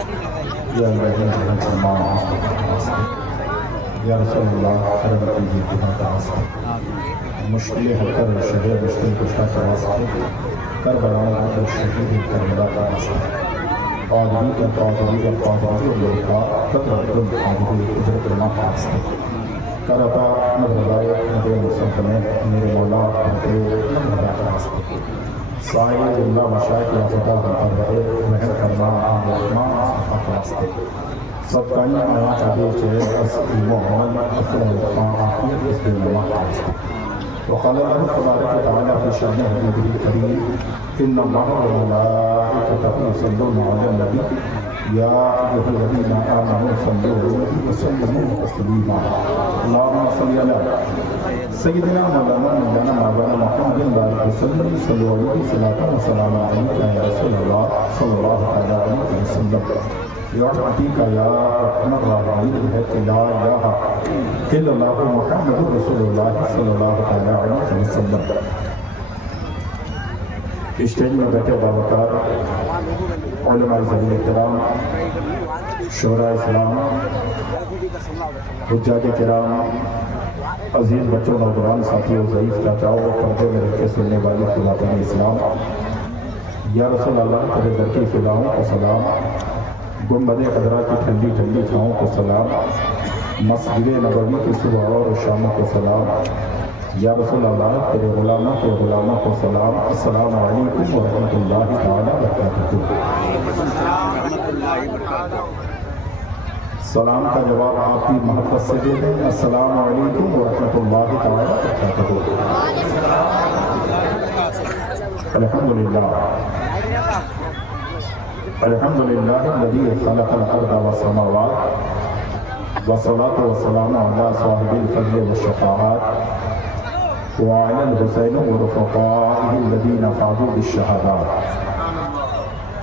یا الذین آمنوا یا رسول اللہ کرم کیجیے تمہارا کا واسطہ مشکل حل کر شہر مشکل کشتا کا واسطہ کربلا کا شہید کربلا کا واسطہ قادری کا قادری کا قادری اللہ کا قدر قادری قدرت اللہ کا واسطہ کرتا نظر نبی مسلم میرے مولا میرے نظر کا واسطہ سائے اللہ مشاہد یا فتح کر رہے محر کرنا رحمان مصطفیٰ کے واسطے سب کئی آیا چاہے چہر اصلی محمد اصل الرحمن آخر اس کے اللہ کے واسطے وقال اللہ تبارک تعالیٰ فی شأن حبیبہ الکریم ان اللہ وملائکتہ یصلون علی النبی یا ایھا الذین آمنوا صلوا علیہ وسلموا تسلیما اللہم صل علی سیدنا مولانا مولانا محمد بارک وسلم صلوا علیہ صلاۃ و سلام علیکہ یا رسول اللہ صلی اللہ علیہ وسلم برحمتک یا ارحم الراحمین بحق لا الہ الا اللہ محمد رسول اللہ صلی اللہ علیہ وسلم اسٹیج میں بیٹھے باوقار علماء ذوی احترام شعراء اسلام حجاج کرام عزیز بچوں نوجوان ساتھیوں ضعیف چاچاؤں پردے میں رہ کے سننے والی خلافین اسلام یا رسول اللہ تیرے در کی فضاؤں کو سلام گنبد خضرا کی ٹھنڈی ٹھنڈی چھاؤں کو سلام مسجد نبوی کی صبح اور شام کو سلام یا رسول اللہ تیرے غلاموں کے غلاموں کو سلام السلام علیکم ورحمۃ اللہ تعالی وبرکاتہ سلام کا جواب آپ کی محبت سے دے دیں السلام علیکم ورحمۃ اللہ تعالی وبرکاتہ الحمدللہ الحمدللہ الذی خلق الارض والسماوات والصلاة والسلام علی صاحب الفضل والشفاعات وعلى الحسين ورفقائه الذين فازوا بالشهادات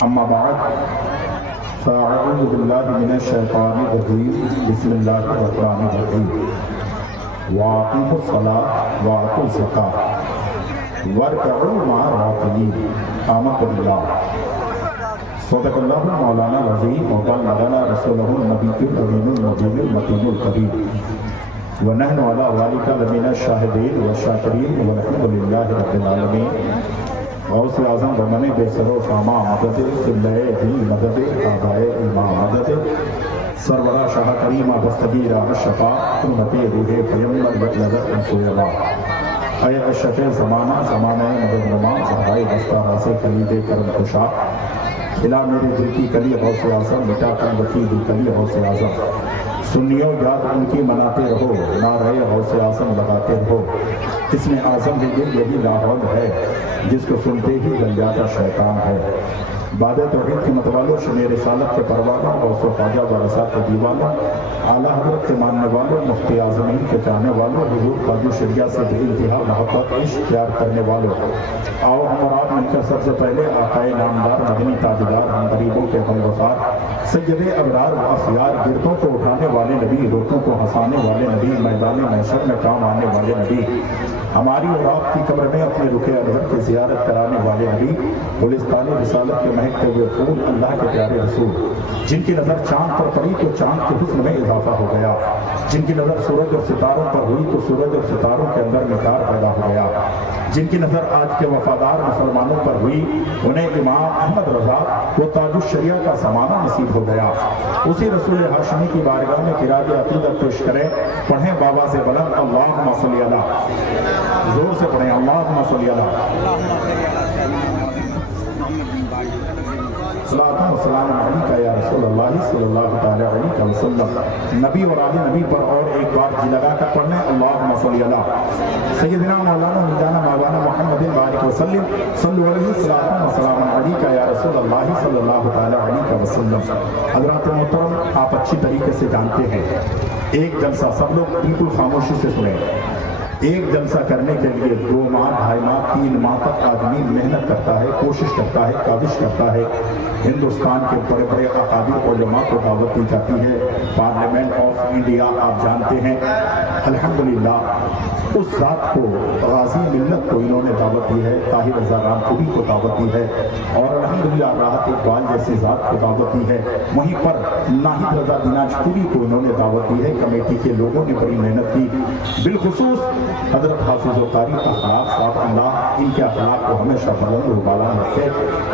اما بعد فاعوذ بالله من الشيطان الرجيم بسم الله الرحمن الرحيم واقيموا الصلاة وآتوا الزكاة واركعوا مع الراكعين آمنت بالله صدق اللہ مولانا العظیم وبلغنا رسوله النبی الامین المبین المتین الکریم ونحن علی ذلک لمن الشاہدین والشاکرین والحمد للہ رب العالمین غوث اعظم بمن بے سر و ساما مدد قبلہ دی مدد آبائے امام مدد سرورہ شاہ کریمہ بستگیر الشفا حرمت روح پیمبر بطلبت انسویلہ اے اشرف زمانہ زمانہ مدد نما صحابہ بستہ راس خلید کرم کشا کھلا میرے دل کی کلی غوث اعظم مٹا کر رکھی دی کلی غوث اعظم سنیوں یاد ان کی مناتے رہو نعرہ غوث اعظم لگاتے رہو اس میں اعظم ہے یہی لاحول ہے جس کو سنتے ہی بن جاتا شیطان ہے بعد توحید کی متوالوں شمع رسالت کے پروانوں غوث و خواجہ وارثات کے دیوانوں اعلیٰ حضرت کے ماننے والوں مفتی اعظمین کے چاہنے والوں حضور قاضی شریعہ سے بے انتہا محبت عشق پیار کرنے والوں آؤ ہم اور آپ مل کر سب سے پہلے آقائے نامدار مدنی تاجدار ہم غریبوں کے غمگسار سید ابرار و اخیار گردوں کو اٹھانے والے نبی روٹوں کو ہنسانے والے نبی میدان محشر میں کام آنے والے نبی ہماری اور آپ کی قبر میں اپنے رخ انور کی زیارت کرانے والے نبی گلستان رسالت کے مہکتے ہوئے پھول اللہ کے پیارے رسول جن کی نظر چاند پر پڑی تو چاند کے حسن میں اضافہ ہو گیا جن کی نظر سورج اور ستاروں پر ہوئی تو سورج اور ستاروں کے اندر نکھار پیدا ہو گیا جن کی نظر آج کے وفادار مسلمانوں پر ہوئی انہیں امام احمد رضا وہ تاج الشریعہ کا زمانہ نصیب ہو گیا اسی رسول ہاشمی کی بارگاہ میں قرات عقیدت پیش کریں پڑھیں بابا سے بلند اللہم صلی علی زور سے پڑھیں اللہم صلی علی صلاۃ و سلام علیکہ یا رسول اللہ صلی اللہ تعالیٰ علیہ وسلم نبی اور آل نبی پر اور ایک بار جی لگا کر پڑھنے اللہم صلی علی سیدنا مولانا مولانا محمد بارک وسلم صلی علیہ صلاۃ و سلام علیکہ یا رسول اللہ صلی اللہ تعالیٰ علیہ وسلم حضرات محترم آپ اچھی طریقے سے جانتے ہیں ایک جلسہ سب لوگ بالکل خاموشی سے سنیں ایک جلسہ کرنے کے لیے 2 ماہ 2.5 ماہ 3 ماہ تک آدمی محنت کرتا ہے کوشش کرتا ہے کاوش کرتا ہے ہندوستان کے بڑے بڑے اکابر علماء کو دعوت دی جاتی ہے. پارلیمنٹ آف انڈیا آپ جانتے ہیں. الحمدللہ اس ذات کو، غازی ملت کو انہوں نے دعوت دی ہے، طاہر رضا رام پوری کو دعوت دی ہے، اور الحمدللہ راحت اقبال جیسی ذات کو دعوت دی ہے. وہیں پر ناہید رضا دیناج پوری کو انہوں نے دعوت دی ہے. کمیٹی کے لوگوں نے بڑی محنت کی. بالخصوص حضرت حافظ و قاری اخلاق صاحب، اللہ ان کے اخلاق کو ہمیشہ بلند و بالا رکھے.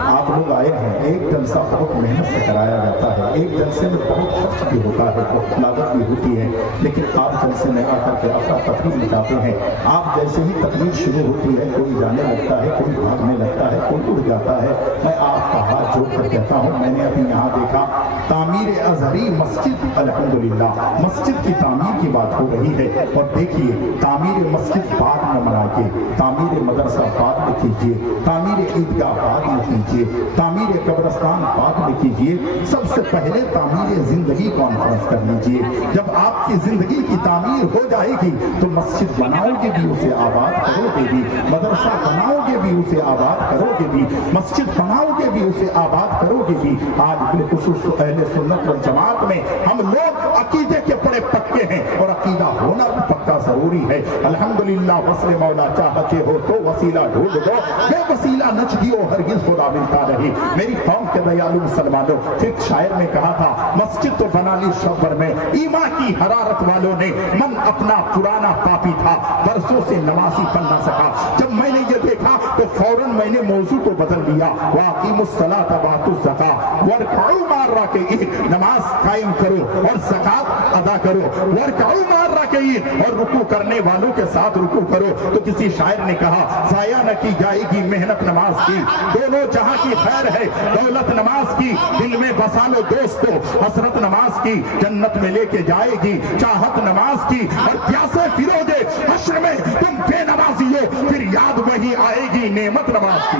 آپ لوگ آئے ہیں، ایک جلسہ بہت محنت سے کرایا جاتا ہے، ایک جلسے میں بہت خرچ بھی ہوتا ہے، بہت لاگت بھی ہوتی ہے، لیکن آپ جلسے میں آ کر کے اپنا تقریر مٹاتے ہیں. آپ جیسے ہی تقریر شروع ہوتی ہے، کوئی جانے لگتا ہے، کوئی بھاگنے لگتا ہے، کوئی اڑ جاتا ہے. میں آپ کا ہاتھ جوڑ کر کہتا ہوں، میں نے ابھی یہاں دیکھا تعمیر ازہری مسجد، الحمدللہ مسجد کی تعمیر کی بات ہو رہی ہے. اور دیکھیے تعمیر مسجد بعد میں منائیے، تعمیر مدرسہ بعد میں کیجیے، تعمیر عیدگاہ بعد میں کیجیے، تعمیر قبرستان بعد میں کیجیے. سب سے پہلے تعمیر زندگی کانفرنس کر لیجیے. جب آپ کی زندگی کی تعمیر ہو جائے گی تو مسجد بناؤ گے بھی اسے آباد کرو گے بھی، مدرسہ بناؤ گے بھی اسے آباد کرو گے بھی، مسجد بناؤ گے بھی اسے آباد کرو گے بھی. آج بالخصوص اہل سنت والجماعت میں ہم لوگ عقیدے کے بڑے پکے ہیں، اور عقیدہ ہونا بھی پکا ضروری ہے. الحمدللہ وصل مولا چاہتے ہو تو وسیلہ ڈھونڈ دو، بے وسیلہ نچ دیو ہرگز خدا ملتا نہیں. میری قوم کے دیالو مسلمانوں، ایک شاعر نے کہا تھا، مسجد تو بنا لی شبر میں ایمان کی حرارت والوں نے، من اپنا پرانا پاپی تھا برسوں سے نمازی بن نہ سکا. جب میں نے یہ دیکھا تو فوراً میں نے موضوع کو بدل دیا. وَأَقِیمُوا الصَّلَاةَ وَآتُوا الزَّکَاةَ وَارْکَعُوا مَعَ الرَّاکِعِینَ، نماز قائم کرو اور زکات ادا کرو. وَارْکَعُوا مَعَ الرَّاکِعِینَ، اور رکوع کرنے والوں کے ساتھ رکوع کرو. تو کسی شاعر نے کہا، ضائع نہ کی جائے گی محنت نماز کی، دونوں جہاں کی خیر ہے دولت نماز کی. دل میں بسا لو دوستو حسرت نماز کی، جنت میں لے کے جائے گی چاہت نماز کی. اور پیاسے پھرو گے حشر میں تم بے نمازی ہو، پھر یاد وہی آئے گی نعمت نماز کی.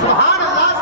سبحان اللہ،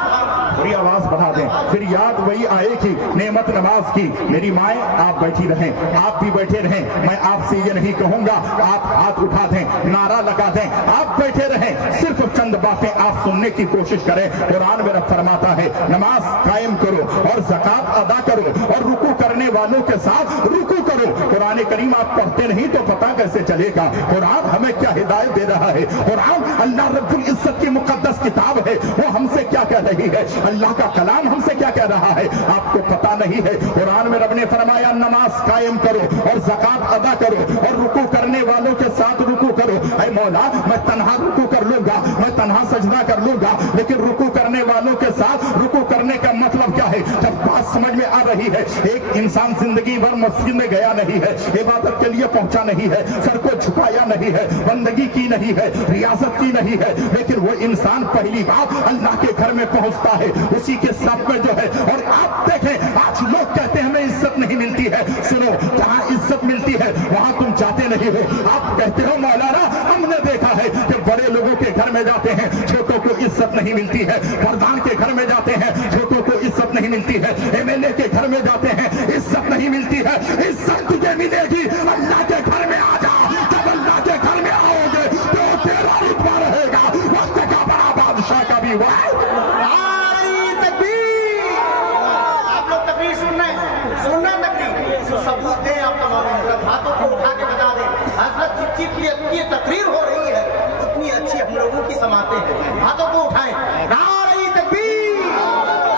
پوری آواز بڑھا دیں. پھر یاد وہی آئے گی نعمت نماز کی. میری مائیں آپ بیٹھی رہیں، آپ بھی بیٹھے رہیں. میں آپ سے یہ نہیں کہوں گا آپ ہاتھ اٹھا دیں، نعرہ لگا دیں. آپ بیٹھے رہیں، صرف چند باتیں آپ سننے کی کوشش کریں. قرآن میرا فرماتا ہے نماز قائم کرو اور زکات ادا کرو اور رکوع کرنے والوں کے ساتھ رکوع کرو. قرآن کریم آپ پڑھتے نہیں تو پتہ کیسے چلے گا قرآن ہمیں کیا ہدایت دے رہا ہے. قرآن اللہ رب العزت کی مقدس کتاب ہے، وہ ہم سے کیا کہہ رہی ہے، اللہ کا کلام ہم سے کیا کہہ رہا ہے آپ کو پتہ نہیں ہے. قرآن میں رب نے فرمایا نماز قائم کرو اور زکات ادا کرو اور رکوع کرنے والوں کے ساتھ رکوع کرو. اے مولا میں تنہا رکوع کر لوں گا، میں تنہا سجدہ کر لوں گا، لیکن رکوع کرنے والوں کے ساتھ رکوع کرنے کا مطلب کیا ہے؟ جب بات سمجھ میں آ رہی ہے، ایک انسان زندگی بھر مسجد میں گیا نہیں ہے، عبادت کے لیے پہنچا نہیں ہے، سر کو جھکایا نہیں ہے، بندگی کی نہیں ہے، ریاضت کی نہیں ہے، لیکن وہ انسان پہلی بار اللہ کے گھر میں پہنچتا ہے اسی کے ساتھ میں جو ہے. اور آپ دیکھیں آج لوگ کہتے ہیں ہمیں عزت نہیں ملتی ہے. سنو، جہاں عزت ملتی ہے وہاں تم جاتے نہیں ہو. آپ کہتے ہو مولانا ہم نے دیکھا ہے کہ بڑے لوگوں کے گھر میں جاتے ہیں چھوٹوں کو عزت نہیں ملتی ہے، پردھان کے گھر میں جاتے ہیں چھوٹوں کو عزت نہیں ملتی ہے، ایم ایل اے کے گھر میں جاتے ہیں عزت نہیں ملتی ہے. عزت تجھے ملے گی اللہ کے گھر میں آ جا. جب اللہ کے گھر میں آؤ گے تو تیرا رتبہ رہے گا وقت کا بڑا بادشاہ کا بھی. ثبوت دیں آپ تمام، ہاتھوں کو اٹھا کے بتا دیں. حضرت جتنی اچھی تقریر ہو رہی ہے اتنی اچھی ہم لوگوں کی سماعتیں ہیں. ہاتھوں کو اٹھائیں. نعرہ تکبیر،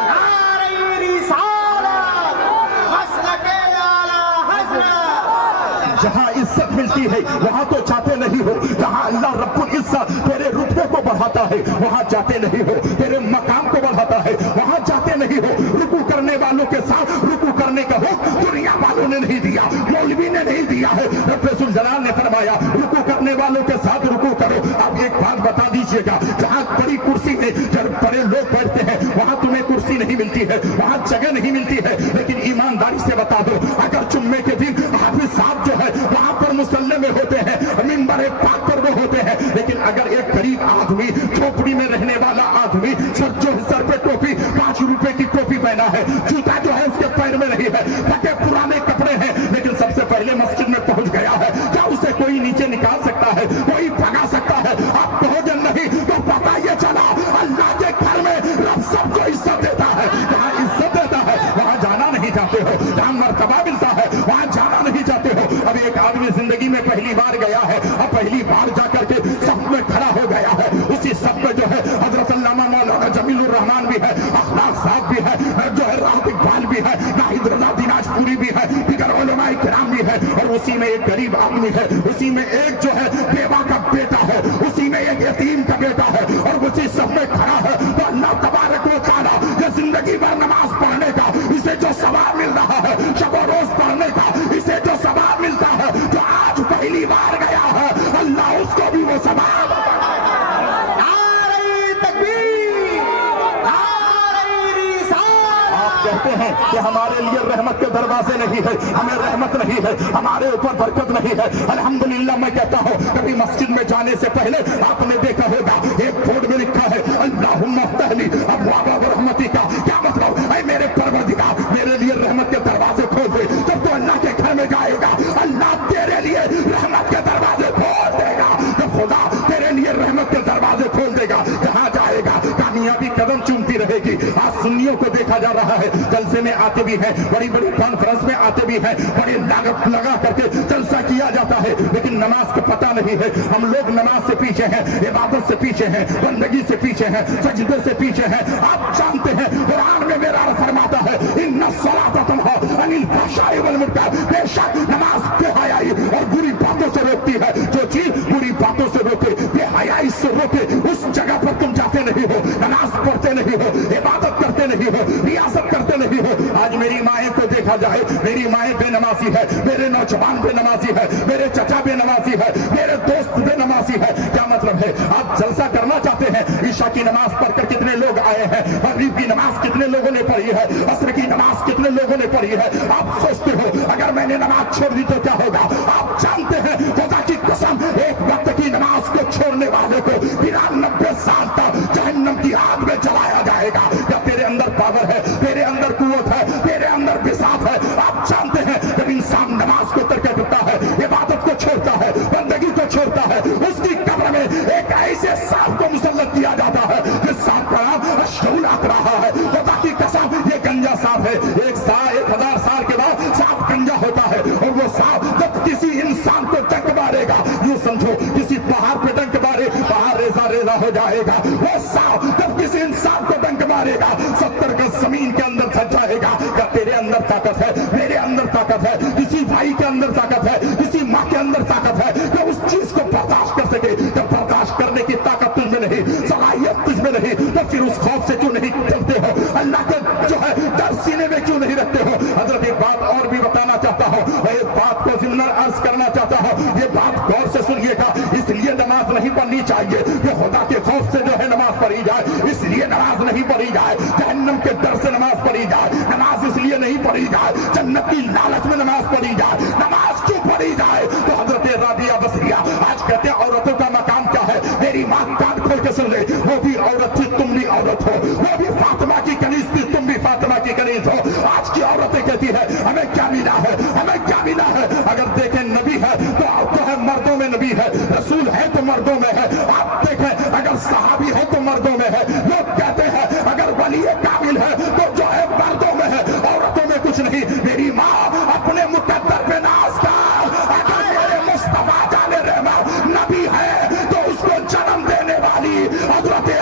نعرہ رسالت، مسلک اعلی حضرت. جہاں عزت ملتی ہے وہاں تو جاتے نہیں ہو. جہاں اللہ رب العزت تیرے رتبے کو بڑھاتا ہے وہاں جاتے نہیں ہو، تیرے مقام کو بڑھاتا ہے وہاں جاتے نہیں ہو. رکوع کرنے والوں کے ساتھ رکوع کرنے کا حکم دنیا والوں نے نہیں دیا، مولوی نے نہیں دیا ہے. رب ذوالجلال نے فرمایا رکوع کرنے والوں کے ساتھ رکوع کرو. اب ایک بات بتا دیجئے گا، جہاں بڑی کرسی ہے جب بڑے لوگ بیٹھتے ہیں وہاں تمہیں کرسی نہیں ملتی ہے، وہاں جگہ نہیں ملتی ہے. لیکن ایمانداری سے بتا دو اگر جمعے کے دن حافظ صاحب جو ہے وہاں پر مصلی میں ہوتے ہیں، منبر پاک پر وہ ہوتے ہیں، لیکن اگر ایک غریب آدمی جھوپڑی میں رہنے والا آدمی سر پہ ٹوپی 5 روپے کی ٹوپی پہنا ہے، جوتا جو ہے اس کے پیر میں نہیں ہے، پھٹے پرانے کپڑے ہیں، لیکن سب سے پہلے مسجد میں پہنچ گیا ہے، کیا اسے کوئی نیچے نکال سکتا ہے، کوئی بھگا سکتا ہے؟ اب بہوجن نہیں تو پتہ یہ چلا اللہ کے گھر میں رب سب کو عزت دیتا ہے. पहली बार गया है और पहली बार जाकर के सब में खड़ा हो गया है, उसी सब में जो है हजरत अल्लामा मौलाना जमीलुर रहमान भी है, अखलाक साहब भी है, जो है राहत इकबाल भी है, नाहिद रजा दिनाजपुरी भी है, दीगर उलमाए किराम भी है, और उसी में एक गरीब आदमी है, उसी में एक जो है बेवा का बेटा है, उसी में एक यतीम का बेटा है, और उसी सब में खड़ा है। तो अल्लाह तबारक व तआला ये जिंदगी भर नमाज पढ़ने का इसे जो सवाब मिल रहा है, शब और रोज पढ़ने का इसे जो सवाब मिलता है, जो आज पहली बार गया है, अल्लाह उसको भी वो सवाब। कहते हैं कि हमारे लिए रहमत के दरवाजे नहीं है, हमें रहमत नहीं है, हमारे ऊपर बरकत नहीं है। अल्हम्दुलिल्लाह मैं कहता हूँ, कभी मस्जिद में जाने से पहले आपने देखा होगा एक बोर्ड में लिखा है अल्लाहुम्मा अफ्तहली अब्वाबा रहमती का। क्या मतलब? ऐ मेरे परवरदिगार मेरे लिए रहमत के दरवाजे खोल दे। जब तो अल्लाह के घर में जाएगा, अल्लाह तेरे लिए रहमत के दरवाजे खोल देगा। जब खुदा तेरे लिए रहमत के दरवाजे खोल देगा, कहाँ जाएगा? कामयाबी कदम चूमती रहेगी। आज सुन्नियों को देखा जा रहा है, जलसे में आते भी हैं, बड़ी बड़ी कॉन्फ्रेंस में आते भी हैं, बड़ी लागत लगा करके जलसा किया जाता है, लेकिन नमाज का पता नहीं है। हम लोग नमाज से पीछे हैं, इबादत से पीछे हैं, बंदगी से पीछे हैं, सजदे से पीछे हैं। आप जानते हैं कुरान में मेरा रब फरमाता है इन्ना सलात तन्हा अनिल फहशाई वल मुनकर, बेशक नमाज बेहयाई और बुरी बातों से रोकती है। जो चीज बुरी बातों से रोके, बेहयाई से रोके, उस जगह पर तुम जाते नहीं हो, नमाज पढ़ते नहीं हो, इबादत करते नहीं हो, रियासत करते नहीं हो। आज मेरी माएँ को देखा जाए, मेरी माएँ बेनमाजी है, मेरे नौजवान बेनमाजी है, मेरे चचा बेनमाजी है, मेरे दोस्त बेनमाजी है। क्या मतलब है? आप जलसा करना चाहते हैं, ईशा की नमाज पढ़कर कितने लोग आए हैं, मगरिब की नमाज कितने लोगों ने पढ़ी है, असर की नमाज कितने लोगों ने पढ़ी है। आप सोचते हो अगर मैंने नमाज छोड़ दी तो क्या होगा? आप जानते हैं खुदा की कसम, एक वक्त की नमाज को छोड़ने वाले को 92 साल तक जहन्नम की आग में जलाया जाएगा। क्या तेरे अंदर पावर है, तेरे अंदर कुव्वत है, तेरे अंदर बिसात है? आप जानते हैं जब इंसान नमाज को तर्क करता है, इबादत को छोड़ता है, बंदगी को छोड़ता है, उसकी कब्र में एक ऐसे सांप को मुसल्लत किया जाता है जिस सांप का नाम अशरउल अकराहा है। खुदा की कसम ये गंजा सांप है। 1000 साल के बाद सांप गंजा होता है, और वो सांप जब किसी इंसान को डंक मारेगा, यूं समझो किसी पहाड़ पे डंक मारे, पहाड़ रेजा रेजा हो जाएगा। वो सांप जब किसी इंसान को डंक मारेगा, 70 गज जमीन के अंदर धस जाएगा। क्या तेरे अंदर ताकत है, मेरे अंदर ताकत है, किसी भाई के अंदर ताकत है, किसी माँ के अंदर ताकत है कि उस चीज को बर्दाश्त कर सके? जब बर्दाश्त करने की ताकत तुझ में नहीं, सलाहियत तुझ में नहीं, तो फिर उस खौफ से क्यों नहीं चलते हो? अल्लाह के जो है डर सीने में क्यों नहीं रखते हो? हजरत एक बात और भी बताना चाहता हूँ, एक बात को जिम्मेदार अर्ज करना चाहता हूँ, ये बात गौर से सुनिएगा। इसलिए नमाज नहीं पढ़नी चाहिए कि खुदा के खौफ से जो है नमाज पढ़ी जाए, इसलिए नमाज नहीं पढ़ी जाए। जहन्नम के डर से नमाज पढ़ी जाए, नमाज इसलिए नहीं पढ़ी जाए। जन्नत की लालच में नमाज पढ़ी जाए। नमाज क्यों पढ़ी जाए? तो हजरत राबिया बसरिया आज कहते हैं औरतों का मकाम क्या है? मेरी माँ कान खोल के सुन ले, वो भी औरत थी, तुम भी औरत हो, वो भी फातिमा की कनीज थी, तुम भी फातिमा की कनीज हो। आज की औरतें कहती है हमें क्या मिला है, हमें क्या मिला है? अगर देखें नबी है तो है मर्दों में नबी है, रसूल है तो मर्दों में है। आप देखें अगर सहाबी है तो मर्दों में है। लोग कहते हैं अगर वली कामिल है तो जो है मर्दों में है, औरतों में कुछ नहीं। मेरी माँ अपने मुकद्दर पे नाज कर, अगर मेरे मुस्तफा जाने रहमत नबी है तो उसको जन्म देने वाली हजरत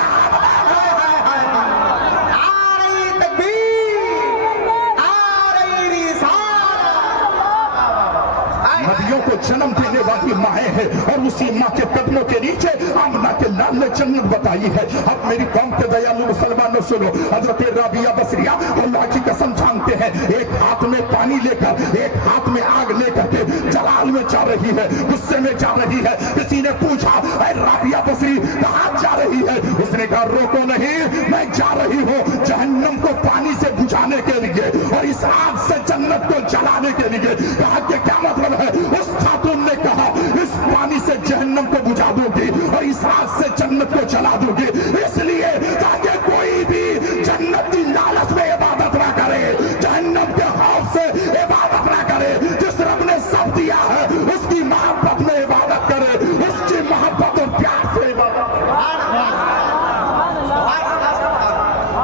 नबियों को जन्म देने वाली माएँ हैं, और उसी माँ के कदमों के नीचे आमना के लाल ने जन्नत बताई है। अब मेरी कौम के दयालु मुसलमानों सुनो, हजरत राबिया बसरिया अल्लाह की कसम जानते हैं, एक हाथ में पानी लेकर, एक हाथ में आग लेकर के जलाल में जा रही है, गुस्से में जा रही है। किसी ने पूछा अरे राबिया बसरी कहाँ जा रही है? उसने कहा रोको नहीं, मैं जा रही हूँ जहन्नम को पानी से बुझाने के लिए और इस आग से जन्नत को जलाने के लिए। कहा कि क्या मतलब है? उस खातून ने कहा इस पानी से जहन्नम को बुझा दूंगी और इस आग से जन्नत को जला दूंगी, इसलिए ताकि कोई भी जन्नत की लालच में इबादत ना करे, जहन्नम के खौफ से इबादत ना करे। जिस रब ने सब दिया है उसकी मोहब्बत में इबादत करे, उसकी मोहब्बत और प्यार से इबादत।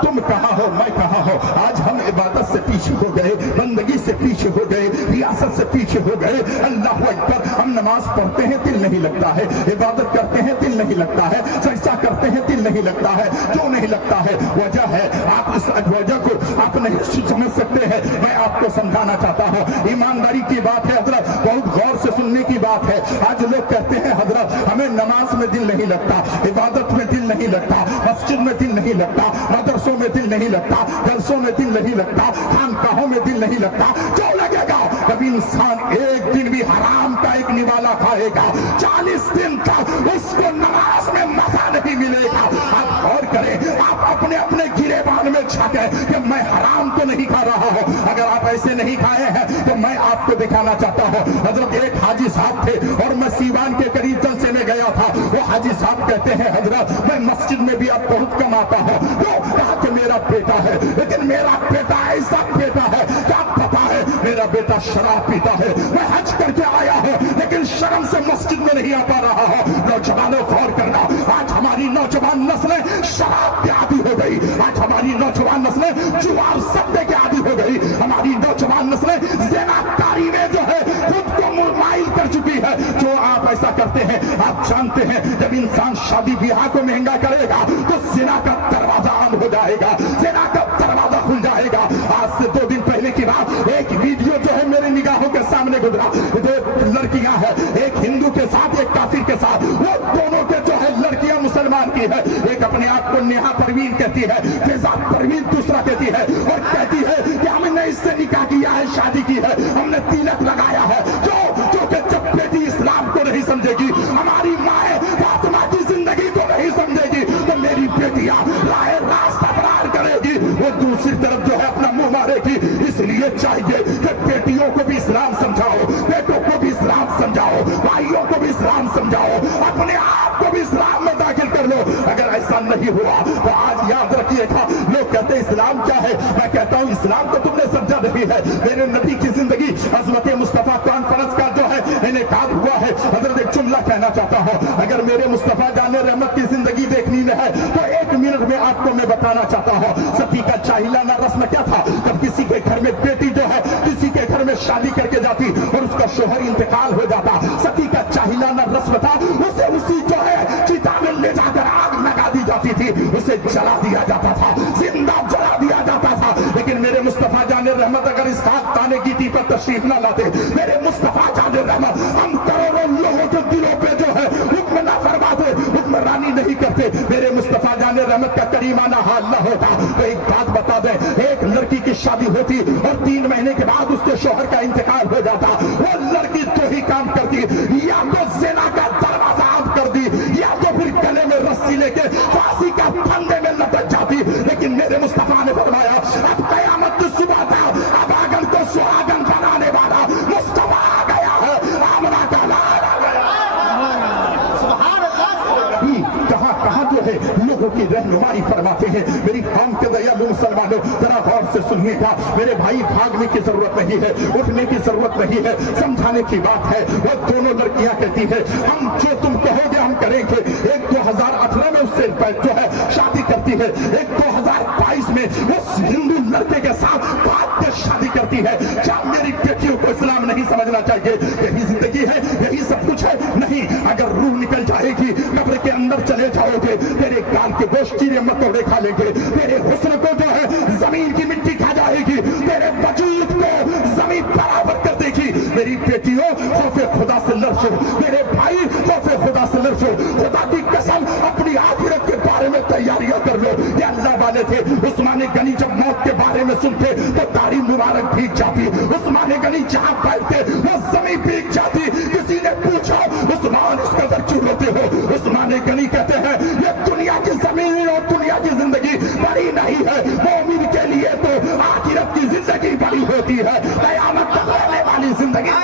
तुम कहाँ हो, मैं कहाँ हो? आज हम इबादत से पीछे हो गए, बंदगी से پیچھے ہو گئے, ریاست سے پیچھے ہو گئے. اللہ اکبر. ہم نماز پڑھتے ہیں دل نہیں لگتا ہے, عبادت کرتے ہیں دل نہیں لگتا ہے, سجدہ کرتے ہیں دل نہیں لگتا ہے. کیوں نہیں لگتا ہے؟ وجہ ہے آپ اس وجہ کو آپ نہیں سمجھ سکتے ہیں. میں آپ کو سمجھانا چاہتا ہوں. ایمانداری کی بات ہے حضرت, بہت غور سے سننے کی بات ہے. آج لوگ کہتے ہیں حضرت ہمیں نماز میں دل نہیں لگتا, عبادت میں دل نہیں لگتا, مسجد میں دل نہیں لگتا, مدرسوں میں دل نہیں لگتا, جلسوں میں دل نہیں لگتا, خانقاہوں میں دل نہیں لگتا. کیوں لگے گا؟ کبھی انسان ایک دن بھی حرام کا ایک نوالا کھائے گا, 40 دن تک اس کو نماز میں مزہ نہیں ملے گا. آپ غور کریں, آپ اپنے اپنے گریبان میں جھانکیں کہ میں حرام تو نہیں کھا رہا ہوں. اگر آپ ایسے نہیں کھائے ہیں تو میں آپ کو دکھانا چاہتا ہوں. حضرت ایک حاجی صاحب تھے اور میں سیوان کے قریب جلسے میں گیا تھا. وہ حاجی صاحب کہتے ہیں حضرت میں مسجد میں بھی اب بہت کم آتا ہوں. وہ کہا کہ میرا بیٹا ہے, لیکن میرا بیٹا ایسا بیٹا ہے کیا پتا ہے, میرا بیٹا شراب پیتا ہے. میں حج کر کے آیا ہوں لیکن شرم سے مسجد میں نہیں آ پا رہا ہوں. نوجوانوں غور کرنا, آج ہماری نوجوان نسلیں شراب کے عادی ہو گئی. آج ہماری نوجوان نسلیں جوار سبے کے عادی ہو گئی. ہماری نوجوان نسلیں زنا کاری میں جو ہے خود کو مائل کر چکی ہے. جو آپ ایسا کرتے ہیں, آپ جانتے ہیں جب انسان شادی بیاہ کو مہنگا کرے گا تو زنا کا دروازہ عام ہو جائے گا, زنا کا دروازہ کھل جائے گا. آج سے 2 دن پہلے کی بات, ایک ویڈیو جو ہے میرے نگاہوں کے سامنے گزرا. 2 لڑکیاں ہیں, ایک ہندو کے ساتھ ایک کافر کے ساتھ. وہ دونوں کے جو ہے لڑکیاں مسلمان کی ہے. ایک اپنے آپ کو نیہا پروین کہتی ہے, فضا پروین دوسرا کہتی ہے, اور کہتی ہے کہ ہم نے اس سے نکاح کیا ہے, شادی کی ہے, ہم نے تلک لگایا ہے. کیونکہ جب بیٹی اسلام کو نہیں سمجھے گی, ہماری مائیں فاطمہ کی زندگی کو نہیں سمجھے گی, تو میری بیٹیاں راہ راست اقرار کرے گی, وہ دوسری طرف جو ہے اپنا منہ مارے گی. اس لیے چاہیے کہ بیٹیوں کو بھی اسلام سمجھاؤ, بیٹوں کو بھی اسلام سمجھاؤ, بھائیوں کو بھی اسلام سمجھاؤ, اپنے آپ کو بھی اسلام میں داخل کر لو. اگر ایسا نہیں ہوا تو آج یاد رکھیے گا, لوگ کہتے ہیں اسلام کیا ہے, میں کہتا ہوں اسلام کو تم نے سمجھا نہیں ہے. میرے نبی کی زندگی حضرت مصطفیٰ کانفرنس کا جو ہے انعقاد ہوا ہے. حضرت ایک جملہ کہنا چاہتا ہوں, اگر میرے مصطفیٰ جان رحمت کی زندگی دیکھنی ہے تو 1 منٹ میں آپ کو میں بتانا چاہتا ہوں. ستی کا جاہلانہ رسم کیا تھا, جب کسی کے گھر میں بیٹی جو ہے کسی کے گھر میں شادی کر کے جاتی اور اس کا شوہر انتقال ہو جاتا, ستی کا جاہلانہ رسم تھا, اسے اسی جو ہے چتا میں لے جا کر آگ لگا دی جاتی تھی, اسے جلا دیا جاتا تھا, زندہ جلا دیا جاتا تھا. لیکن میرے مصطفیٰ جان رحمت اگر اس خاک تانے گیتی پر تشریف نہ لاتے, میرے مصطفیٰ جان رحمت ہم کروڑوں لوگوں کے دلوں پہ جو ہے حکم نہ فرماتے, حکمرانی نہیں کرتے, میرے مصطفیٰ جان رحمت کا کریمانہ حال نہ ہوتا. تو ایک بات بتا دیں, ایک لڑکی کی شادی ہوتی اور 3 مہینے کے بعد اس کے شوہر کا انتقال ہو جاتا, وہ لڑکی تو ہی کام کرتی, یا تو زنا کا دروازہ عام کر دی, یا تو پھر گلے میں رسی لے کے پھانسی کا پھندے میں لٹک جاتی. لیکن میرے مصطفیٰ نے فرمایا اب قیامت کی صبح تھا, اب آگن کو سہاگن بنانے والا مصطفیٰ آ گیا ہے, آمنہ کا لال آ گیا. کہاں جو ہے لوگوں کی رہنمائی فرماتے ہیں. میری قوم کے دیالو مسلمانوں ذرا غور سے سنیے گا, میرے بھائی بھاگنے کی ضرورت نہیں ہے, اٹھنے کی ضرورت نہیں ہے, سمجھانے کی بات ہے. وہ دونوں لڑکیاں کہتی ہے ہم جو تم کہو گے ہم کریں گے. ایک 2018 میں اس سے جو ہے شادی کرتی ہے, ایک 2022 میں اس ہندو لڑکے کے ساتھ بات کے شادی کرتی ہے. کیا میری بیٹیوں کو اسلام نہیں سمجھنا چاہیے؟ یہی زندگی ہے, یہی سب کچھ ہے. نہیں, اگر روح نکل جائے گی قبر کے اندر چلے جاؤ گے, تیرے گال کے گوشت کیڑے مکوڑے کھا لیں گے, تیرے حسن کو جو ہے زمین کی مٹی کھا جائے گی, تیرے وجود کو زمین برابر کر دے گی. میری بیٹیوں خوف خدا سے لرزو, میرے بھائی خوف خدا سے لرزو. خدا کی قسم اپنی آخرت کے بارے میں تیاریاں کر لو. یہ اللہ والے تھے. عثمان غنی جب موت کے بارے میں سنتے تو داڑھی مبارک بھیگ جاتی. عثمان غنی جہاں بیٹھتے وہ زمین بھیگ جاتی. کسی نے پوچھا عثمان اس قدر کیوں روتے ہو؟ عثمان غنی کہتے ہیں یہ دنیا کی زمین اور دنیا کی زندگی بڑی نہیں ہے, مومن کے لیے تو آخرت کی زندگی بڑی ہوتی ہے, قیامت تک رہنے والی زندگی.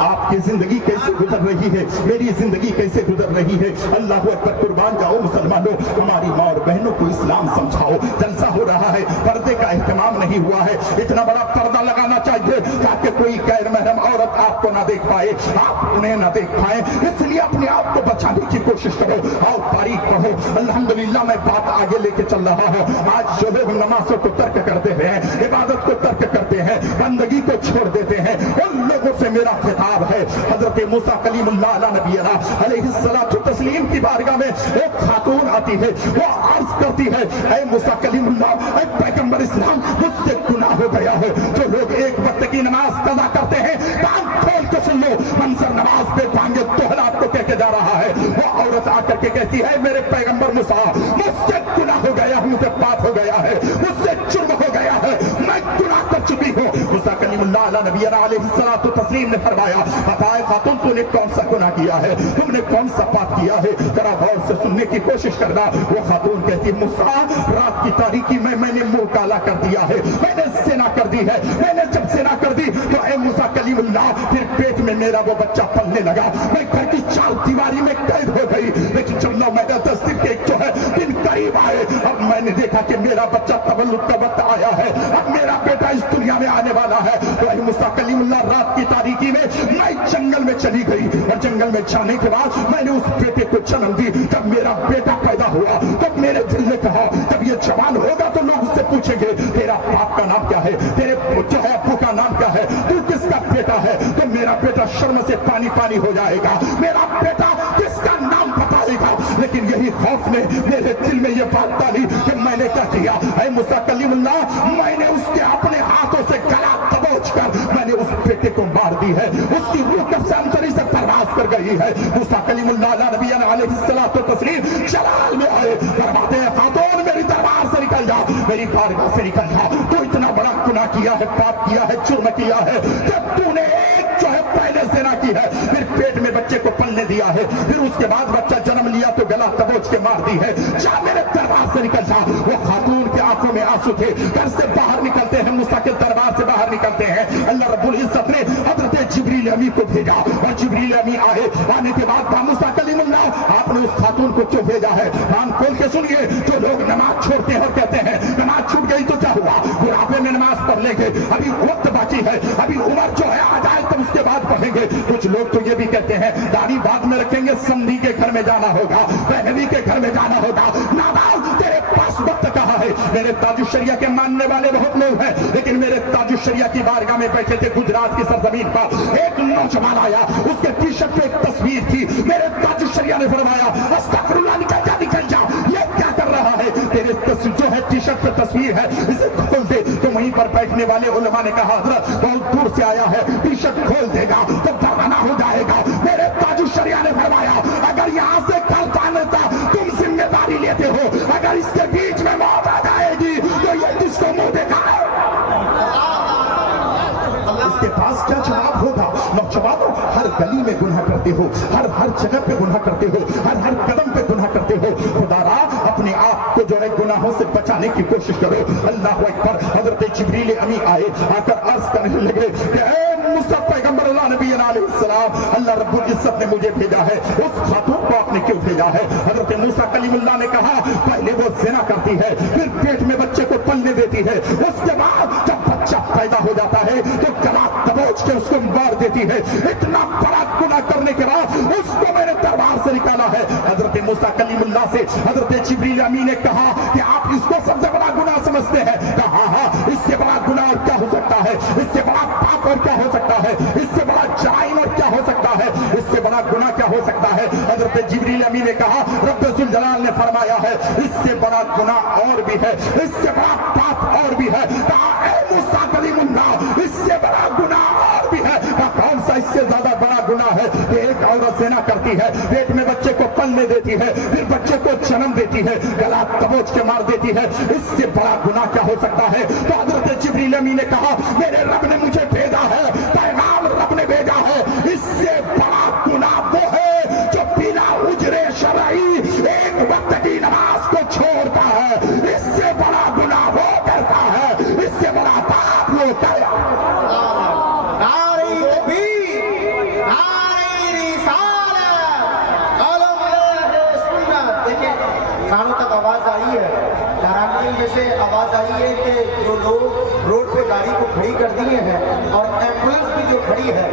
آپ کی زندگی کیسے गुजर रही है, मेरी जिंदगी कैसे गुजर रही है। अल्लाह अकबर, कुर्बान जाओ मुसलमानों, हमारी माँ और बहनों को इस्लाम समझाओ। जलसा हो रहा है, पर्दे का एहतमाम नहीं हुआ है, इतना बड़ा पर्दा लगाना चाहिए ताकि कोई गैर महरम औरत आपको ना देख पाए, आप उन्हें ना देख पाए। इसलिए अपने आप को बचाने की कोशिश करो और तारीख पढ़ो। अल्हम्दुलिल्लाह, मैं बात आगे लेके चल रहा हूँ। आज जो लोग नमाजों को तर्क करते हैं, इबादत को तर्क करते हैं, बंदगी को छोड़ देते हैं, उन लोगों से मेरा खिताब है। हजरत मूसा कलीमुल्लाह अला नबीना अलैहिस्सलातु तस्लीम की बारगाह में एक खातून आती है, वो अर्ज करती है, ऐ मूसा कलीमुल्लाह, ऐ पैगंबर इस्लाम, मुझसे गुनाह हो गया है। जो लोग एक वक्त की नमाज कज़ा करते हैं, कान खोल के सुन लो, मंजर नमाज पे भांगे तोहला आपको कह के जा रहा है। वो औरत आकर के कहती है, मेरे पैगंबर मूसा, मुझसे गुनाह हो गया है, मुझसे पाप हो गया है, मुझसे जुर्म हो गया है, मैं गुनाह कर चुकी हूँ। मूसा कलीमुल्लाह अला नबीना अलैहिस्सलातु तस्लीम ने फरमाया, बताए खातून, तूने कौन सा गुनाह किया है, तुमने कौन सा पाप किया है, जरा गौर से सुनने की कोशिश करना। वो खातून कहती, मूसा, रात की तारीकी में मैंने मुंह काला कर दिया है, मैंने ज़िना कर दी है। मैंने जब ज़िना कर दी तो ऐ मूसा कलीमुल्लाह, फिर पेट में मेरा वो बच्चा पलने लगा, मैं घर की चार दीवारी में कैद हो गई। लेकिन जब 9 महीना 10 दिन के जो है दिन करीब आए, अब मैंने देखा कि मेरा बच्चा तवल्लुद का वक्त आया है, अब मेरा बेटा इस दुनिया में आने वाला है। तो ऐ मूसा कलीमुल्लाह, रात की तारीकी में मैं जंगल में चली गई और जंगल में जाने के बाद मैंने उस बेटे को जन्म दी। जब मेरा बेटा पैदा हुआ तब मेरे दिल ने कहा, जब ये जवान होगा तो लोग उससे पूछेंगे, तेरा बाप का नाम क्या है, तेरे जो है अब्बू का नाम क्या है, तू किसका बेटा है। तो मेरा बेटा शर्म से पानी पानी हो जाएगा, मेरा बेटा किसका नाम बताएगा। लेकिन यही खौफ ने मेरे दिल में ये बात डाली कि मैंने क्या किया, ऐ मूसा कलीमुल्लाह, मैंने उसके अपने हाथों से गला दबोच कर मैंने उस बेटे को मार दी है, उसकी रूह कब्ज़ अंतरी से परवाज़ कर गई है। मूसा कलीमुल्लाह अला नबीना अलैहिस्सलातु तस्लीम जलाल में आए, फरमाते हैं, खातून, मेरी दरबार से निकल जा, मेरी बारगाह से निकल जा। तो इतना बड़ा गुनाह किया है, पाप किया है, जुर्म किया है, जब तूने एक जो है पहले ज़िना की है, फिर पेट में बच्चे को पलने दिया है, फिर उसके बाद बच्चा जन्म लिया तो गला दबोच के मार दी है, जा मेरे दरबार से निकल जा। वो खातून की आंखों में आंसू थे, घर से बाहर निकलते हैं, मूसा के दरबार से बाहर निकलते हैं, अल्लाह रब्बुल इज्जत ने हजरत जिब्रील अमीन को भेजा और जिब्रील अमीन आए। आने के बाद मूसा कलीमुल्लाह, आपने उस खातून को क्यों भेजा है, कान खोल के सुनिए। जो लोग नमाज छोड़ते हैं और कहते हैं नमाज छूट गई तो क्या हुआ, बुढ़ापे में नमाज पढ़ लेंगे, अभी वक्त बाकी है, अभी उम्र जो है आ जाए तब उसके बाद पढ़ेंगे। कुछ लोग तो ये भी कहते हैं दाढ़ी बाद में रखेंगे, समधी के घर में जाना होगा, बहनवी के घर में जाना होगा। नादान, तेरे पास वक्त कहाँ है। मेरे ताजुशरिया के मानने वाले बहुत लोग हैं, लेकिन मेरे ताजुशरिया की बारगाह में बैठे थे गुजरात की सरजमीन पर, एक नौजवान आया, उसके टी शर्ट पे एक तस्वीर थी। मेरे ताजुशरिया ने फरमाया, अस्तगफिरुल्लाह, निकल जा, निकल जा, ये क्या कर रहा है, तेरे जो है टी शर्ट पे तस्वीर है, इसे खोल दे। तो वहीं पर बैठने वाले उलमा ने कहा, हजरत बहुत दूर से आया है, टी शर्ट खोल देगा तो बहाना हो जाएगा। मेरे ताजुशरिया ने फरमाया, अगर यहाँ से कल पानता तुम जिम्मेदारी लेते हो, अगर इसके बीच में मौत आ जाएगी तो ये किसको मुंह दिखाए। इसके पास क्या जवाब होगा। नौजवानों, हर गली में गुनाह करते हो, हर जगह पे गुनाह करते हो, हर कदम पे गुनाह करते हो। खुदारा, अपने आप को जो है गुनाहों से बचाने की कोशिश करो। अल्लाह अकबर। हजरत जिब्रील अमीन आए, आकर अर्ज करने लगे कि ऐ मूसा पैगंबर अल्लाह नबी अलैहिस्सलाम, अल्लाह रब्बुल इज्जत ने मुझे भेजा है, उस खातून को आपने क्यों भेजा है। हजरत मूसा कलीमुल्लाह ने कहा, पहले वो ज़िना करती है, फिर पेट में बच्चे को पलने देती है, उसके बाद जब बच्चा पैदा हो जाता है तो गला दबोच के उसको मार देती है। इतना बड़ा गुनाह करने के बाद उसको मेरे दरबार से निकाला है। हजरत मूसा कलीमुल्लाह से हजरत जिब्रील अमीन ने कहा कि आप इसको सबसे बड़ा गुनाह समझते हैं। कहा, हाँ, इससे बड़ा गुनाह और क्या हो सकता है, इससे बड़ा पाप और क्या हो सकता है, इससे बड़ा जराइम और क्या हो सकता है, इससे बड़ा गुनाह क्या हो सकता है। हजरत जिब्रील अमीन ने कहा, रब्बुल जलाल ने फरमाया है, इससे बड़ा गुनाह और भी है, इससे बड़ा पाप और भी है। कहा, ऐ मूसा कलीमुल्लाह, इससे बड़ा गुनाह और भी है। कौन सा इससे ज्यादा बड़ा गुनाह है कि एक औरत ज़िना करती है, पेट में बच्चे को पलने देती है, फिर बच्चे को जन्म देती है, गला दबोच के मार देती है, इससे बड़ा गुनाह क्या हो सकता है। तो हजरत जिब्रील अमीन ने कहा, मेरे रब ने मुझे भेजा है, पैगाम रब ने भेजा है, इससे बड़ा गुनाह वो है जो बिना उजरे शरई एक वक्त की नमाज को छोड़ता है, इससे बड़ा गुनाह वो करता है, इससे बड़ा पाप वो करता है। बताइए कि जो लोग रोड पे गाड़ी को खड़ी कर दिए हैं और एम्बुलेंस भी जो खड़ी है,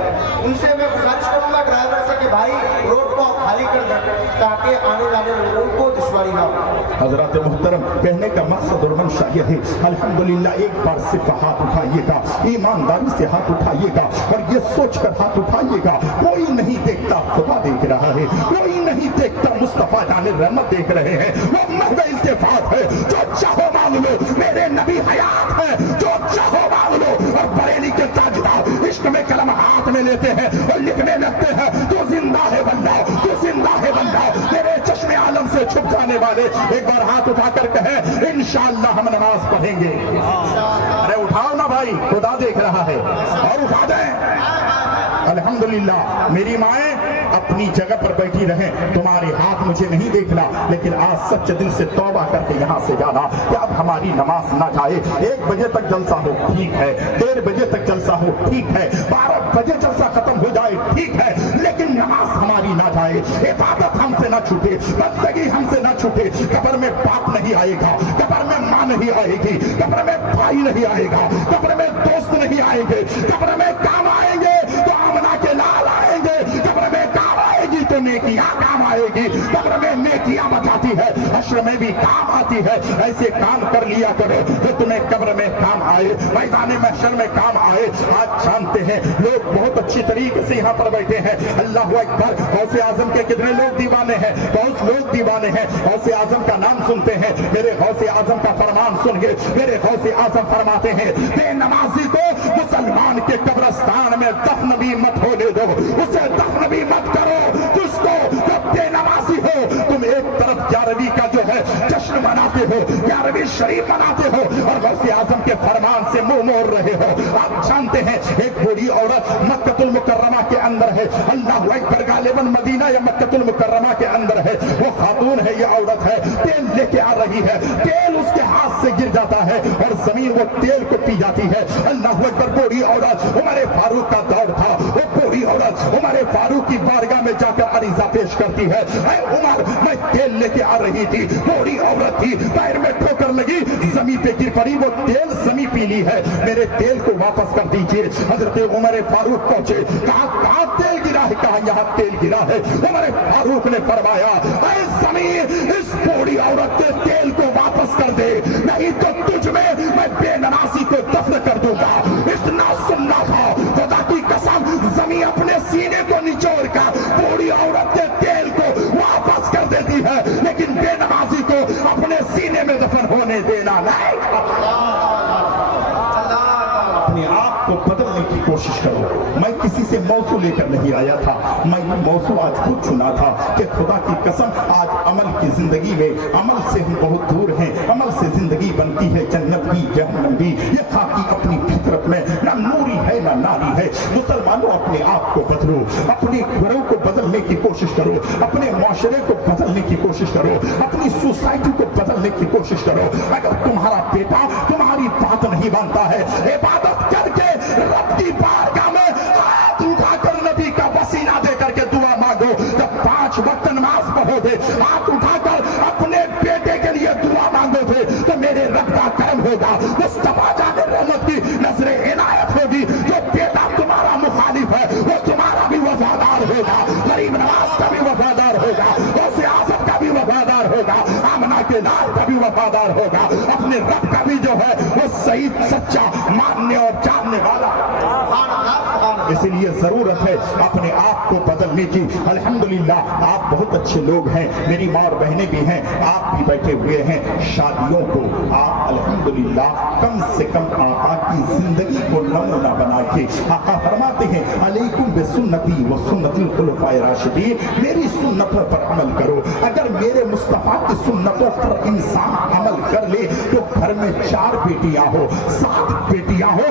उनसे मैं गुजारिश करूंगा ड्राइवर से कि भाई रोड को आप खाली कर दें ताकि आने वाले लोगों को दुश्वारी ना हो। हजरत मोहतरम, कहने का मकसद और मंशा यह है, अल्हम्दुलिल्लाह एक बार सिर्फ हाथ उठाइएगा, ईमानदारी से हाथ उठाइएगा और ये सोच कर हाथ उठाइएगा, कोई नहीं देखता खुदा देख रहा है, कोई नहीं देखता मुस्तफा जाने रहमत देख रहे हैं। वो महवे इल्तिफात है, जो चाहो मांग लो, मेरे नबी हयात है, जो चाहो मांग लो। और बरेली के ताजदार इश्क में कलम हाथ में लेते हैं और लिखने लगते हैं, तू जिंदा है बंदा, तू जिंदा है बंदा। मेरे चश्मे आलम से छुप जाने वाले एक बार हाथ उठाकर कहे, इंशाअल्लाह हम नमाज पढ़ेंगे। अरे उठाओ ना भाई, खुदा देख रहा है, और उठा दें। अल्हम्दुलिल्लाह मेरी माएँ अपनी जगह पर बैठी रहें, तुम्हारे हाथ मुझे नहीं देखना, लेकिन आज सच्चे दिल से तौबा करके यहाँ से जाना कि अब हमारी नमाज ना जाए। 1 बजे तक जलसा हो ठीक है, 1:30 बजे तक जलसा हो ठीक है, 12 बजे जलसा खत्म हो जाए ठीक है, लेकिन नमाज हमारी ना जाए, इबादत हमसे ना छूटे, बंदगी हमसे ना छूटे। कब्र में बाप नहीं आएगा, कब्र में माँ नहीं आएगी, कब्र में भाई नहीं आएगा, कब्र में दोस्त नहीं आएंगे, कब्र में काम आएंगे तो आमना के लाल आएंगे, कब्र में काम आएगी तो नेकियां काम आएगी, कब्र में नेकियां बचाती है, हश्र में भी काम आती है। ऐसे काम कर लिया करो जो तुम्हें कब्र में काम आए, मैदान महशर में काम आए। आज जानते हैं लोग बहुत अच्छी तरीके से यहाँ पर बैठे हैं, अल्लाह अकबर। गौसे आजम के कितने लोग दीवाने हैं, बहुत लोग दीवाने हैं, गौसे आजम का नाम सुनते हैं, मेरे गौसे आजम का फरमान सुनिए। मेरे गौसे आजम फरमाते हैं, बेनमाजी को मुसलमान के कब्रस्तान में दफन भी मत होने दो, उसे दफन भी मत करो। जिसको जब बेनमाजी हो, तुम एक तरफ 11वीं का जो है जश्न मनाते हो, 11वीं शरीफ मनाते हो और गौसे आजम के फरमान से मुंह मोड़ रहे हो। आप जानते हैं एक बूढ़ी औरत मक्कतुल मुकर्रमा के अंदर है, अल्लाह अकबर, गालिबन मदीना या मक्कतुल मुकर्रमा के अंदर है, वो खातून है, ये औरत है, तेल लेके आ रही है, तेल उसके हाथ से गिर जाता है और जमीन वो तेल को पी जाती है। अल्लाह अकबर, बूढ़ी औरत, उमर फारूक का दौर था, वो बूढ़ी औरत उमर फारूक की बारगाह में जाकर अरीजा पेश करती है, ऐ उमर मैं तेल लेके आ रही थी, बूढ़ी औरत थी, पैर में ठोकर लगी, जमीन पे गिर पड़ी, वो तेल जमीन पी ली है, मेरे तेल को वापस कर दीजिए। हजरत उमर फारूक पहुंचे, कहा तेल गिरा है, कहा यहाँ तेल गिरा है। उमर फारूक ने फरमाया, ऐ जमीन, इस बूढ़ी औरत के तेल को वापस कर दे, नहीं तो तुझ में मैं बेनमाजी को दफन कर दूंगा। इतना सुनना था, खुदा की कसम, जमीन अपने सीने को निचोड़ कर बूढ़ी औरत के तेल को वापस कर देती है, लेकिन बेनमाजी को अपने सीने में दफन होने देना नहीं। अपने आप को बदलने की कोशिश करो। मैं किसी से मौसू लेकर नहीं आया था, मैं मौसू आज खुद चुना था कि खुदा की कसम आज अमल की जिंदगी में, अमल से हम बहुत दूर हैं, अमल से जिंदगी बनती है जन्नत भी जहन्नम भी। ये खाकी अपनी फितरत में ना नूरी है ना नारी है। मुसलमानों अपने आप को बदलो, अपने घरों को बदलने की कोशिश करो, अपने माशरे को बदलने की कोशिश करो, अपनी सोसाइटी को बदलने की कोशिश करो। अगर तुम्हारा बेटा तुम्हारी बात नहीं मानता है, इबादत करके रब की बारगाह में हाथ उठाकर नबी का वसीला दे करके दुआ मांगो। जब 5 वक्त नमाज पढ़ोगे, हाथ उठाकर अपने बेटे के लिए दुआ मांगोगे तो मेरे रब का करम होगा, मुस्तफा जाने रहमत की नजरे इनायत होगी। जो बेटा तुम्हारा मुखालिफ है वो तुम्हारा भी वफादार होगा, गरीब नवाज का भी वफादार होगा, गौसे आजम का भी वफादार होगा, आमना के लाल का भी वफादार होगा, अपने रब का भी जो है वो सही सच्चा मानने और जानने वाला। इसलिए जरूरत है अपने आप को बदलने की। अल्हम्दुलिल्लाह आप बहुत अच्छे लोग हैं, मेरी माँ और बहनें भी हैं, आप भी बैठे हुए हैं। शादियों को आप अल्हम्दुलिल्लाह कम से कम आका की जिंदगी को नमूना बना के, आका फरमाते हैं अलैकुम बिसुन्नती व सुन्नतिल खुलफाए राशिदीन, मेरी सुन्नतों पर अमल करो। अगर मेरे मुस्तफा की सुन्नतों पर इंसान अमल कर ले तो घर में 4 बेटियां हो, 7 बेटियां हो,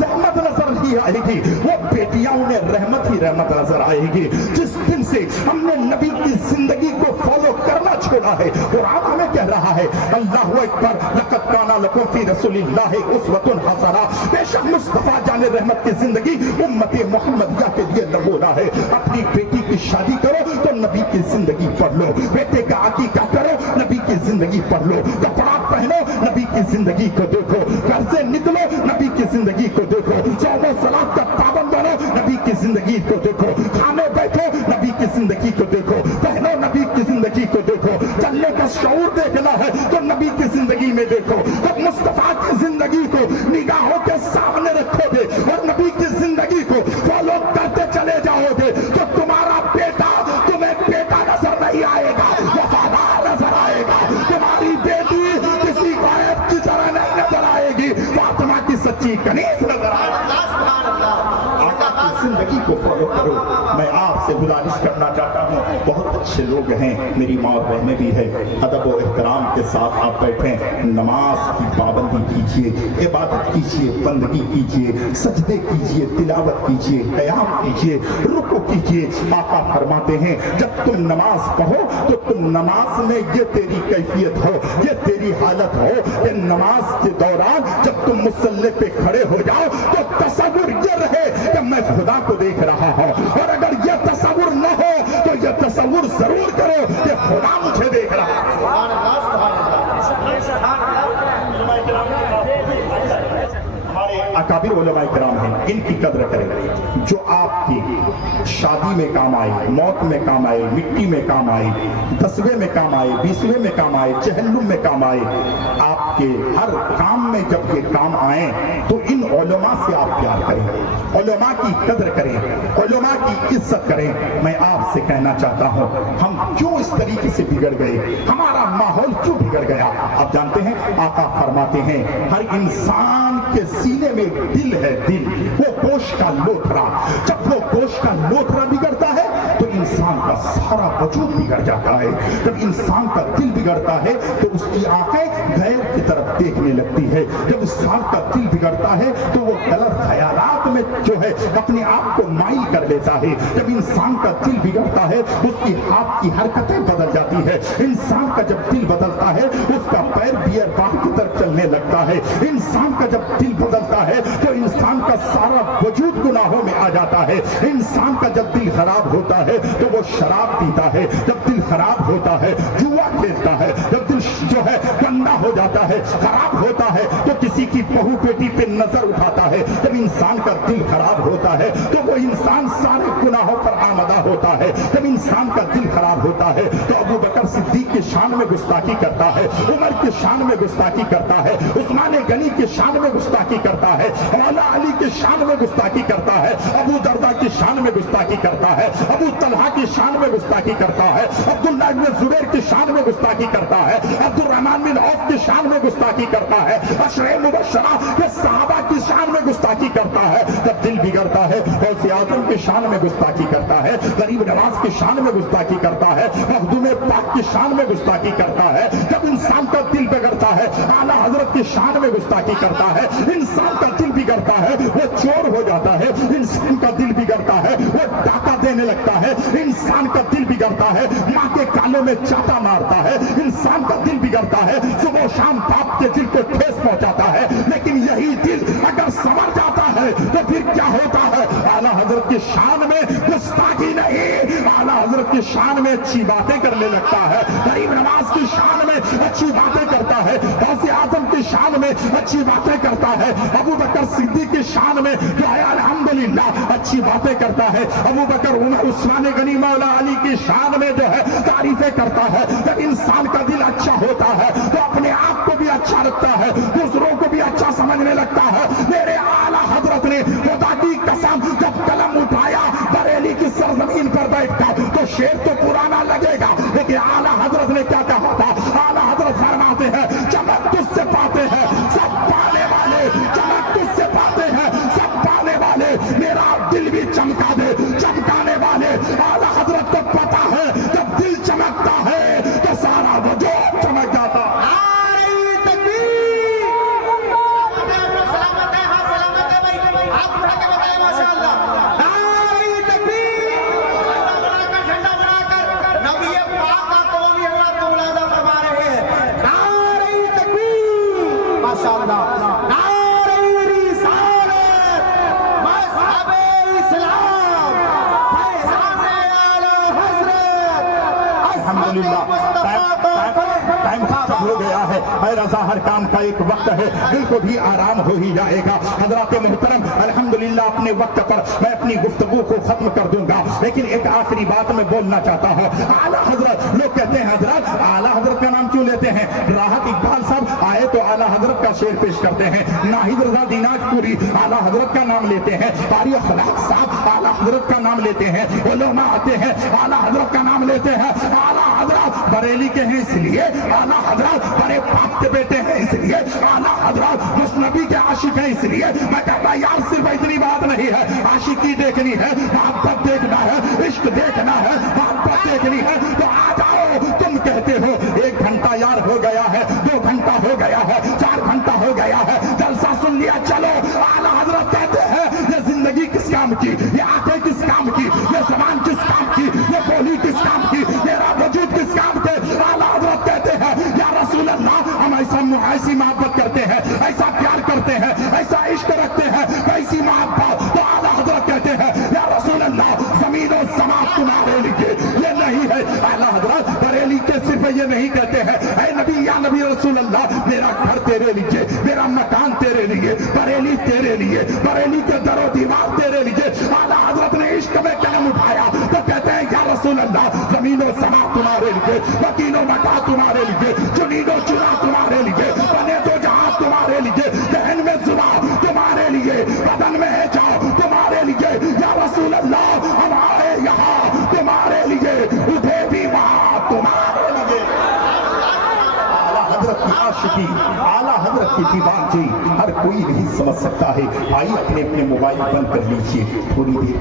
रहमत नजर नहीं आएगी, वो बेटियां उन्हें रहमत ही रहमत नजर आएगी। जिस दिन से हमने नबी की जिंदगी को फॉलो करना छोड़ा है, कुरान हमें कह रहा है अल्लाहु अकबर, लक़द काना लकुम फी रसूलिल्लाहि उस्वतुन हसना, बेशक मुस्तफा जाने रहमत की जिंदगी उम्मते मुहम्मदिया के लिए नमूना है। अपनी बेटी की शादी करो तो नबी की जिंदगी पढ़ लो, बेटे का अकीका करो नबी की जिंदगी पढ़ लो, कपड़ा पहनो, नबी की जिंदगी को देखो, घर से निकलो, नबी की जिंदगी को देखो, सौमो सलात का पाबंद बनो, नबी की जिंदगी को देखो, खाने बैठो, नबी की जिंदगी को देखो, पहनो, नबी की जिंदगी को देखो, चलने का शऊर देखना है तो नबी की जिंदगी में देखो। जब मुस्तफा की जिंदगी को निगाहों के सामने रखोगे और नबी की जिंदगी को फॉलो करते चले जाओगे तो तुम्हारा बेटा तुम्हें बेटा नजर नहीं आएगा, वफादार नजर आएगा। तुम्हारी बेटी किसी गायब की तरह नहीं नजर आएगी, फातिमा की सच्ची कनीज नजर आएगी। जिंदगी को फॉलो करो। मैं आपसे गुजारिश करना चाहता हूँ, बहुत अच्छे लोग हैं, मेरी माँ और बहनें भी है, अदब और एहतराम के साथ आप बैठें, नमाज की पाबंदी कीजिए, इबादत कीजिए, बंदगी कीजिए, सजदे कीजिए, तिलावत कीजिए, क़याम कीजिए, रुकू कीजिए। आका फरमाते हैं जब तुम नमाज पढ़ो तो तुम नमाज में ये तेरी कैफियत हो, ये तेरी हालत हो कि नमाज के दौरान जब तुम मुसल्ले पे खड़े हो जाओ तो तसव्वुर ये रहे कि मैं खुदा को देख रहा हूं, और अगर ये तसव्वुर न हो तो ये तसव्वुर जरूर करो कि खुदा मुझे देख रहा है। हमारे अकाबिर उलमा इकराम हैं, इनकी कद्र करें, जो आपकी शादी में काम आए, मौत में काम आए, मिट्टी में काम आए, 10वें में काम आए, 20वें में काम आए, चहल्लुम में काम आए, आपके हर काम में जब ये काम आए तो इन उलमा से आप प्यार करें, उलमा की कद्र करें, उलमा की इज्जत करें। मैं आपसे कहना चाहता हूं, हम क्यों इस तरीके से बिगड़ गए, हमारा माहौल क्यों बिगड़ गया? आप जानते हैं, आका फरमाते हैं हर इंसान के सीने में दिल है, दिल, वो गोश्त का लोथरा, जब वो गोश्त का लोथरा बिगड़ता है तो इंसान का सारा वजूद बिगड़ जाता है। जब इंसान का दिल बिगड़ता है तो उसकी आंखें गैर की तरफ देखने लगती है। जब इंसान का दिल बिगड़ता है तो वो गलत ख्यालात में जो है अपने आप को माइल कर लेता है। जब इंसान का दिल बिगड़ता है उसकी हाथ की हरकतें बदल जाती है। इंसान का जब दिल बदलता है उसका पैर बियर बाग की तरफ चलने लगता है। इंसान का जब दिल बदलता है तो इंसान का सारा वजूद गुनाहों में आ जाता है। इंसान का जब दिल खराब होता है तो वो शराब पीता है। जब दिल खराब होता है जुआ खेलता है। जब दिल जो है गंदा हो जाता है, खराब होता है तो किसी की बहू बेटी पे नजर उठाता है। जब इंसान का दिल खराब होता है तो वो इंसान सारे गुनाहों पर आमदा होता है। जब इंसान का दिल खराब होता है तो अबू बकर सिद्दीक के शान में गुस्ताखी करता है, उमर के शान में गुस्ताखी करता है, उस्मान गनी के शान में गुस्ताखी करता है, मौला अली के शान में गुस्ताखी करता है, अबू दरदा की शान में गुस्ताखी करता है, अबू तलहा की शान में गुस्ताखी करता है, अब्दुल्लाह इब्न जुबैर की शान में गुस्ताखी करता है, अब्दुल रहमान बिन औफ की शान में गुस्ताखी करता है, अशरे मुबश्शरा के सहाबा की शान में गुस्ताखी करता है। जब दिल बिगड़ता है गौसे आज़म की शान में गुस्ताखी करता है, गरीब नवाज की शान में गुस्ताखी करता है, मखदूम पाक की शान में गुस्ताखी करता है। जब इंसान का दिल बिगड़ता है आला हजरत की शान में गुस्ताखी करता है। इंसान का दिल बिगड़ता है वो चोर हो जाता है। इंसान का दिल बिगड़ता है वो डाका देने लगता है। इंसान का दिल बिगड़ता है माँ के कानों में चाटा मारता है। इंसान का दिल बिगड़ता है सुबह शाम बाप के दिल को ठेस पहुंचाता है। लेकिन यही दिल अगर संवर जाता है तो फिर क्या होता है? आला हजरत की शान में गुस्ताखी नहीं, आला हजरत की शान में अच्छी बातें करने लगता है। गरीब नवाज की शान में अच्छी बातें करता है, गौसे आजम की शान में अच्छी बातें करता है, अबू बकर सिद्दीक की शान में जो है अल्हम्दुलिल्लाह अच्छी बातें करता है। अबू बकर उमर उस्मान गनी मौला अली की शान में जो है तारीफें करता है। जब इंसान का दिल अच्छा होता है तो अपने आप को भी अच्छा लगता है, दूसरों को भी अच्छा समझने लगता है। मेरे आला हजरत ने खुदा की कसम जब कलम उठाया बरेली की सरजमीन पर बैठकर तो शेर तो पुराना लगेगा, लेकिन आला हजरत ने क्या कहा था? आला हजरत फरमाते हैं चमक तुझसे पाते हैं सब पाने वाले, चमक तुझसे पाते हैं सब पाने वाले, मेरा दिल भी चमका दे चमकाने वाले। आला हजरत को पता है जब दिल चमकता है तो सारा वजूद चमक जाता है। अल्हम्दुलिल्लाह। टाइम खत्म हो गया है। ऐ रज़ा, हर काम का एक वक्त है, दिल को भी आराम हो ही जाएगा। हज़रात मोहतरम, अल्हम्दुलिल्लाह अपने वक्त पर मैं अपनी गुफ्तगू को खत्म कर दूंगा, लेकिन एक आखिरी बात मैं बोलना चाहता हूँ। आला हजरत, लोग कहते हैं हजरत आला हजरत का नाम क्यों लेते हैं? राहत इकबाल साहब आए तो आला हजरत का शेर पेश करते हैं, नाहिद रज़ा दिनाजपुरी आला हजरत का नाम लेते हैं, कारी अखलाक साहब आला हजरत का नाम लेते हैं, उलमा आते हैं आला हजरत का नाम लेते हैं। आला हजरत बरेली के हैं इसलिए, आला हजरत बड़े बाप के बेटे हैं इसलिए, आला हजरत मुस्नबी के आशिक हैं इसलिए। मैं कहता यार सिर्फ इतनी बात नहीं है, आशिकी देखनी है, मोहब्बत देखना है, इश्क देखना है, मोहब्बत देखनी है तो आ जाओ। तुम कहते हो 1 घंटा यार हो गया है, 2 घंटा हो गया है, 4 घंटा हो गया है, जलसा सुन लिया चलो। आला हजरत कहते हैं ये जिंदगी किस काम की, ये आंखें किस काम की, ये जबान किस काम की, ये बोली किस काम की, मेरा वजूद किस काम के। आला हजरत कहते हैं या रसूल अल्लाह, हम ऐसी मोहब्बत करते हैं, ऐसा प्यार करते हैं, ऐसा इश्क रखते हैं, ऐसी मोहब्बत। तो आला हजरत कहते हैं या रसूल अल्लाह, ज़मीन और समा तुम्हारे लिए, ये नहीं है। आला हजरत बरेली के सिर्फ ये नहीं कहते हैं ऐ नबी या नबी रसूल अल्लाह, मेरा घर तेरे लिए, मेरा मकान तेरे लिए, बरेली तेरे लिए, बरेली के दरो दीवार तेरे लिए। आला हजरत ने इश्क में कदम उठाया तो कहते हैं या रसूल अल्लाह, ज़मीन और समा तुम्हारे लिए, वकीलो मका तुम्हारे लिए, चुनीदो चुना तुम्हारे लिए, बने तो जहां तुम्हारे लिए, दहन में जुबा तुम्हारे लिए, बदन में है जाओ तुम्हारे लिए। या रसूल अल्लाह, हम आए यहाँ तुम्हारे लिए, उठे भी वहां तुम्हारे लिए। आला हजरत की आशिकी, आला हजरत की दीवानगी हर कोई नहीं समझ सकता है। आइए अपने अपने मोबाइल बंद कर लीजिए, थोड़ी देर